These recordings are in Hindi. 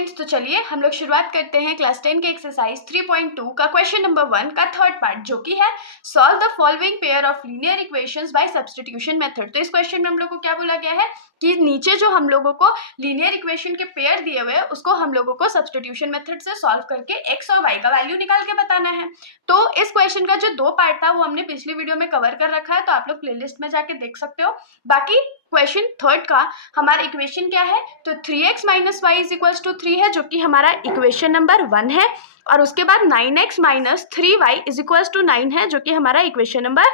स्टूडेंट्स, तो चलिए हम लोग शुरुआत करते हैं क्लास 10 के एक्सरसाइज 3.2 का क्वेश्चन नंबर 1 का थर्ड पार्ट, जो कि है solve the following pair of linear equations bye substitution method. तो इस क्वेश्चन में हम लोग को क्या बोला गया है कि नीचे जो हम लोगों को लीनियर इक्वेशन के पेयर दिए हुए हैं उसको हम लोगों को सब्स्टिट्यूशन मेथड से सॉल्व करके एक्स और वाई का वैल्यू निकाल के बताना है। तो इस क्वेश्चन का जो दो पार्ट था वो हमने पिछली वीडियो में कवर कर रखा है, तो आप लोग प्लेलिस्ट में जाके देख सकते हो। बाकी क्वेश्चन थर्ड का हमारा इक्वेशन क्या है, तो 3x minus y is equals to 3 है, जो कि हमारा इक्वेशन नंबर 1 है। और उसके बाद 9x minus 3y is equals to 9 है, जो कि हमारा इक्वेशन नंबर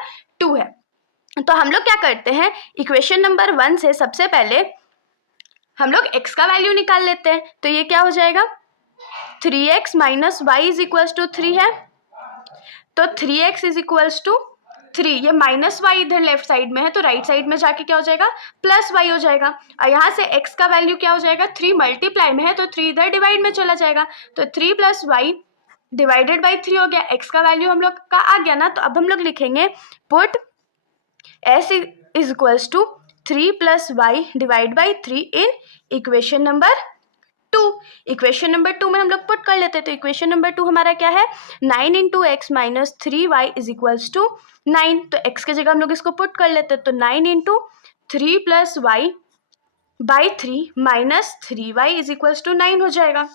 2 है। तो हम लोग क्या करते हैं, इक्वेशन नंबर 1 से सबसे पहले हम लोग x का वैल्यू निकाल लेते हैं। तो ये क्या हो जाएगा, 3x minus y is equals to 3 है, तो 3x इज इक्वल्स टू 3, ये माइनस वाई इधर लेफ्ट साइड में है तो राइट साइड में जाके क्या हो जाएगा, प्लस वाई हो जाएगा। और यहाँ से x का वैल्यू क्या हो जाएगा, 3 मल्टीप्लाई में है तो 3 इधर डिवाइड में चला जाएगा, तो 3 प्लस वाई डिवाइडेड बाई 3 हो गया। x का वैल्यू हम लोग का आ गया ना, तो अब हम लोग लिखेंगे put s is equals to 3 plus y divide by 3 in equation number 2। Equation number 2 में हम लोग पुट कर लेते हैं, तो इक्वेशन नंबर 2 हमारा क्या है, 9 into x minus 3y is equals to 9। तो x के जगह हम लोग इसको पुट कर लेते हैं, तो 9 into 3 plus y by 3 minus 3y is equals to 9 हो जाएगा।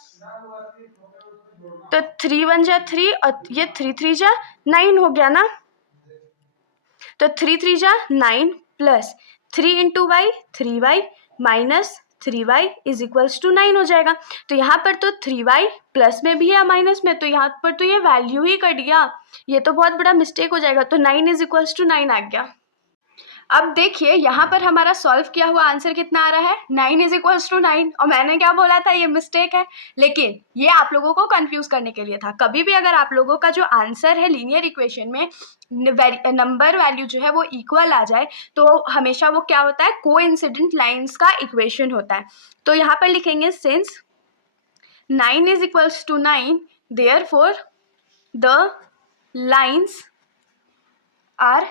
तो 3 1 जा 3 और ये 3 3 जा 9 हो गया ना, तो 3 3 जा 9 plus 3 into y 3y minus 3y is equals to 9 हो जाएगा। तो यहाँ पर तो 3y प्लस में भी है माइनस में, तो यहाँ पर तो ये वैल्यू ही कट गया, ये तो बहुत बड़ा मिस्टेक हो जाएगा। तो 9 इज इक्वल्स टू 9 आ गया। अब देखिए यहाँ पर हमारा सॉल्व किया हुआ आंसर कितना आ रहा है, 9 इज इक्वल्स टू 9। और मैंने क्या बोला था, ये मिस्टेक है, लेकिन ये आप लोगों को कंफ्यूज करने के लिए था। कभी भी अगर आप लोगों का जो आंसर है लीनियर इक्वेशन में नंबर वैल्यू जो है वो इक्वल आ जाए, तो हमेशा वो क्या होता है, कोइंसिडेंट लाइंस का इक्वेशन होता है। तो यहाँ पर लिखेंगे since 9 is equals to 9 therefore the lines are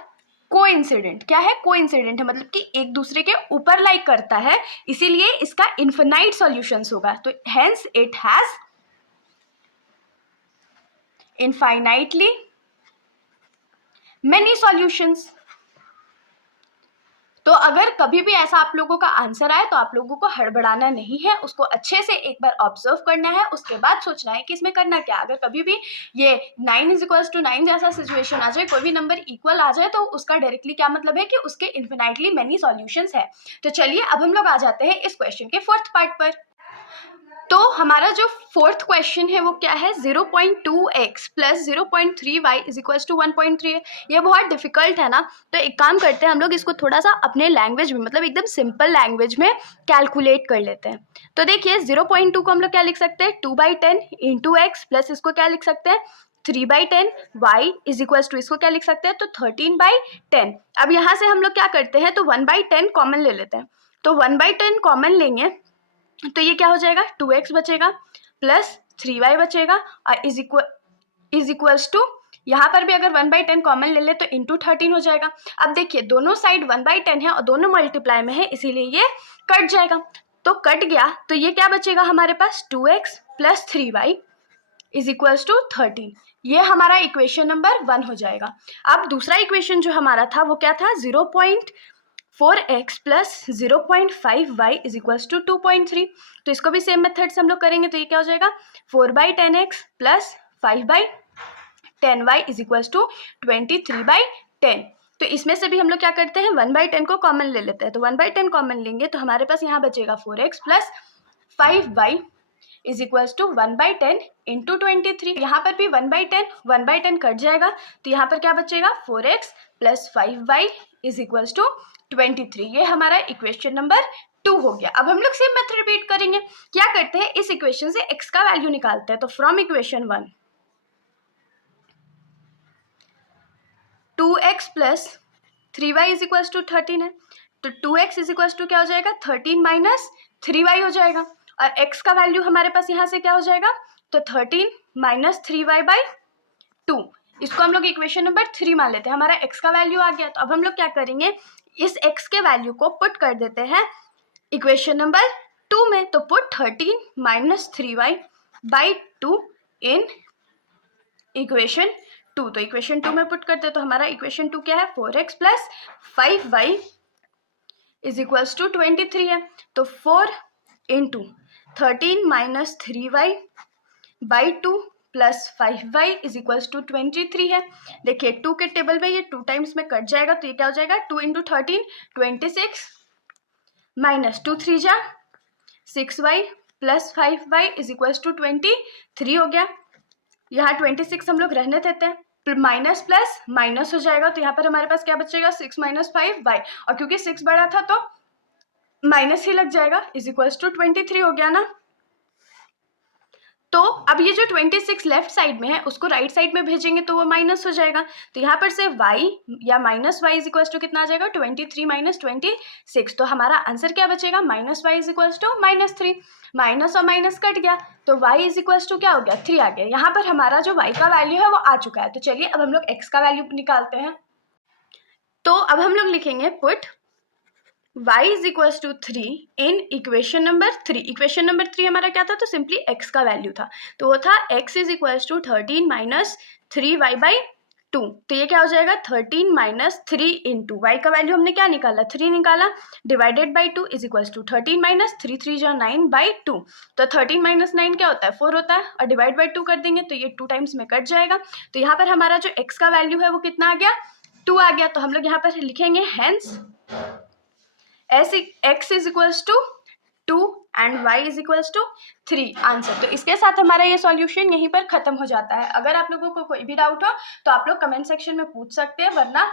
coincident. क्या है, कोइंसिडेंट है, मतलब कि एक दूसरे के ऊपर लाइक करता है, इसीलिए इसका इन्फिनाइट सॉल्यूशंस होगा। तो hence it has infinitely many solutions. तो अगर कभी भी ऐसा आप लोगों का आंसर आए तो आप लोगों को हड़बड़ाना नहीं है, उसको अच्छे से एक बार ऑब्जर्व करना है, उसके बाद सोचना है कि इसमें करना क्या। अगर कभी भी ये 9 इज इक्वल्स टू 9 जैसा सिचुएशन आ जाए, कोई भी नंबर इक्वल आ जाए, तो उसका डायरेक्टली क्या मतलब है कि उसके इन्फिनाइटली मेनी सॉल्यूशंस है। तो चलिए अब हम लोग आ जाते हैं इस क्वेश्चन के फोर्थ पार्ट पर। तो हमारा जो फोर्थ क्वेश्चन है वो क्या है, 0.2x plus 0.3y is equals to 1.3 है। ये बहुत डिफिकल्ट है ना, तो एक काम करते हैं हम लोग इसको थोड़ा सा अपने लैंग्वेज में, मतलब एकदम सिंपल लैंग्वेज में कैलकुलेट कर लेते हैं। तो देखिए 0.2 को हम लोग क्या लिख सकते हैं, 2/10 इंटू एक्स प्लस इसको क्या लिख सकते हैं, 3/10 y इज इक्वल्स टू इसको क्या लिख सकते हैं, तो 13/10। अब यहाँ से हम लोग क्या करते हैं, तो 1/10 कॉमन ले लेते हैं। तो 1/10 कॉमन लेंगे तो ये क्या हो जाएगा, 2x बचेगा प्लस 3y बचेगा और इज इक्वल्स टू, यहाँ पर भी अगर 1/10 कॉमन ले ले तो इंटू 13 हो जाएगा। अब देखिए दोनों साइड 1/10 है और दोनों मल्टीप्लाई में है, इसीलिए ये कट जाएगा। तो कट गया तो ये क्या बचेगा हमारे पास, 2x plus 3y is equals to 13। ये हमारा इक्वेशन नंबर 1 हो जाएगा। अब दूसरा इक्वेशन जो हमारा था वो क्या था, 0.4x plus 0.5y is equals to 2.3। तो इसको भी सेम मेथड से हम लोग करेंगे, तो ये क्या हो जाएगा, 4/10x plus 5/10y is equals to 23/10। तो इसमें से भी हम लोग क्या करते हैं, 1/10 को कॉमन ले लेते हैं। तो 1/10 कॉमन लेंगे तो हमारे पास यहाँ बचेगा 4x plus 5y is equals to 1/10 into 23। यहाँ पर भी 1/10 कट जाएगा, तो यहाँ पर क्या बचेगा, 4x plus 5y is equals to 23। ये हमारा इक्वेशन नंबर 2 हो गया। अब हम लोग सेम मेथड रिपीट करेंगे। क्या करते हैं, इस इक्वेशन से x का वैल्यू निकालते हैं। तो from equation 1 2x plus 3y is equals to 13 है, तो 2x इज इक्वल्स टू क्या हो जाएगा, 13 माइनस 3y हो जाएगा। और x का वैल्यू हमारे पास यहाँ से क्या हो जाएगा, तो 13 माइनस 3y बाई 2। इसको हम लोग इक्वेशन नंबर 3 मान लेते हैं, हमारा x का वैल्यू आ गया। तो अब हम लोग क्या करेंगे, इस x के वैल्यू को पुट कर देते हैं इक्वेशन नंबर 2 में, तो put 13 minus 3y by 2 in equation 2। तो इक्वेशन 2 में पुट करते तो हमारा इक्वेशन 2 क्या है, 4x plus 5y is equals to 23 है। तो 4 into 13 minus 3y by 2 plus 5y is equals to 23 है। देखिए 2 के टेबल में ये 2 टाइम्स में कट जाएगा, तो ये क्या हो जाएगा, 2 इंटू 13 26 माइनस 2 3 जा 6y plus 5y is equals to 23 हो गया। यहाँ 26 हम लोग रहने देते हैं, माइनस प्लस माइनस हो जाएगा, तो यहाँ पर हमारे पास क्या बचेगा, 6 माइनस 5y, और क्योंकि 6 बड़ा था तो माइनस ही लग जाएगा, इज इक्वल्स टू 23 हो गया ना। तो अब ये जो 26 लेफ्ट साइड में है उसको राइट साइड में भेजेंगे तो वो माइनस हो जाएगा, तो यहाँ पर से y या minus y is equals to कितना आ जाएगा, 23 माइनस 26। तो हमारा आंसर क्या बचेगा, minus y is equals to minus 3। Minus और माइनस कट गया तो y इज इक्वल्स टू क्या हो गया, 3 आ गया। यहाँ पर हमारा जो y का वैल्यू है वो आ चुका है। तो चलिए अब हम लोग x का वैल्यू निकालते हैं। तो अब हम लोग लिखेंगे put y is equals to 3 in equation number 3। Equation number 3 हमारा क्या था, तो सिंपली x का वैल्यू था, तो वो था x is equals to 13 minus 3y by 2। तो ये क्या हो जाएगा, 13 माइनस 3 इंटू वाई का वैल्यू हमने क्या निकाला, 3 निकाला, divided by 2 is equals to 13 minus 3 3 जो 9 बाई 2। तो 13 माइनस 9 क्या होता है, 4 होता है, और डिवाइड बाई 2 कर देंगे तो ये 2 टाइम्स में कट जाएगा। तो यहाँ पर हमारा जो x का वैल्यू है वो कितना आ गया, 2 आ गया। तो हम लोग यहाँ पर लिखेंगे hence x is equals to 2 and y is equals to 3 answer. तो इसके साथ हमारा ये सॉल्यूशन यहीं पर खत्म हो जाता है। अगर आप लोगों को कोई भी डाउट हो तो आप लोग कमेंट सेक्शन में पूछ सकते हैं, वरना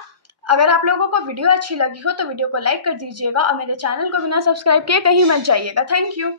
अगर आप लोगों को वीडियो अच्छी लगी हो तो वीडियो को लाइक कर दीजिएगा और मेरे चैनल को बिना सब्सक्राइब किए कहीं मत जाइएगा। Thank you.